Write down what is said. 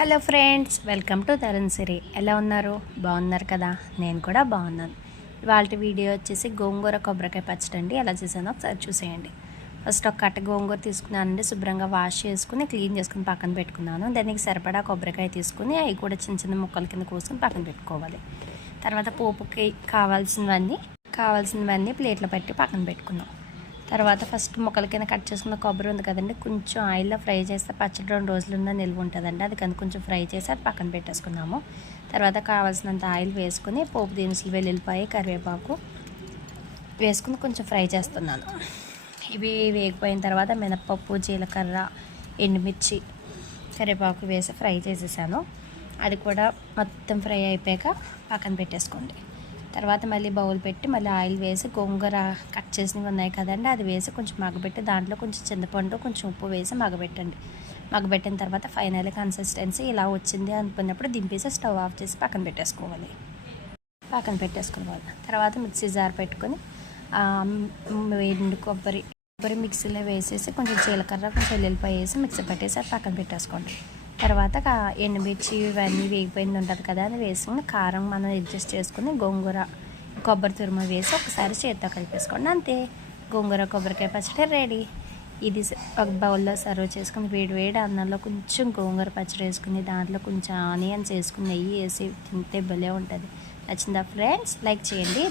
Hello friends, welcome to Tarun Siri. ఎలా ఉన్నారు? బాగున్నారు కదా? నేను కూడా బాగున్నాను. ఇవాళ వీడియో వచ్చేసి గోంగూర కొబ్బరికాయ పచ్చడి అండి. ఎలా చేసానో ఒకసారి చూసేయండి. ఫస్ట్ ఒక కట్ట గోంగూర తీసుకున్నానండి. శుభ్రంగా వాష్ చేసుకుని క్లీన్ చేసుకుని పక్కన పెట్టుకున్నాను. దానికి సరిపడా కొబ్బరికాయ తీసుకుని అవి కూడా చిన్న చిన్న ముక్కల కింద కోసుకుని పక్కన పెట్టుకోవాలి. తర్వాత పోపుకి కావాల్సినవన్నీ ప్లేట్లో పెట్టి పక్కన పెట్టుకున్నాం. తర్వాత ఫస్ట్ ముక్కల కింద కట్ చేసుకున్న కొబ్బరి ఉంది కదండి, కొంచెం ఆయిల్లో ఫ్రై చేస్తే పచ్చడి 2 రోజులున్న నిల్వ ఉంటుందండి. అది కానీ కొంచెం ఫ్రై చేసి అది పక్కన పెట్టేసుకున్నాము. తర్వాత కావాల్సినంత ఆయిల్ వేసుకుని పోపు దినుసులు, వెల్లుల్లిపాయ, కరివేపాకు వేసుకుని కొంచెం ఫ్రై చేస్తున్నాను. ఇవి వేగిపోయిన తర్వాత మినపప్పు, జీలకర్ర, ఎండుమిర్చి, కరివేపాకు వేసి ఫ్రై చేసేసాను. అది కూడా మొత్తం ఫ్రై అయిపోయాక పక్కన పెట్టేసుకోండి. తర్వాత మళ్ళీ బౌల్ పెట్టి మళ్ళీ ఆయిల్ వేసి గోంగూర కట్ చేసినవి ఉన్నాయి కదండి, అది వేసి కొంచెం మగ్గబెట్టి దాంట్లో కొంచెం చింతపండు, కొంచెం ఉప్పు వేసి మగ్గబెట్టండి. మగ్గబెట్టిన తర్వాత ఫైనల్ కన్సిస్టెన్సీ ఇలా వచ్చింది అనుకున్నప్పుడు దింపేసి స్టవ్ ఆఫ్ చేసి పక్కన పెట్టేసుకోవాలి. తర్వాత మిక్సీ జార్ పెట్టుకొని ఎండు కొబ్బరి మిక్సీలో వేసేసి కొంచెం జీలకర్ర, కొంచెం వెల్లుల్లిపాయ వేసి మిక్సీ పట్టేసి అది పక్కన పెట్టేసుకోండి. తర్వాత ఎండుమిర్చి ఇవన్నీ వేగిపోయింది ఉంటుంది కదా, అది వేసుకుని కారం మనం అడ్జస్ట్ చేసుకుని గోంగూర కొబ్బరి తురుము వేసి ఒకసారి చేతితో కలిపేసుకోండి. అంతే, గోంగూర కొబ్బరికాయ పచ్చడి రెడీ. ఇది ఒక బౌల్లో సర్వ్ చేసుకుని వేడి అన్నంలో కొంచెం గోంగూర పచ్చడి వేసుకుని దాంట్లో కొంచెం ఆనియన్స్ వేసుకుని నెయ్యి వేసి తింటే భలే ఉంటుంది. నచ్చిందా ఫ్రెండ్స్? లైక్ చేయండి.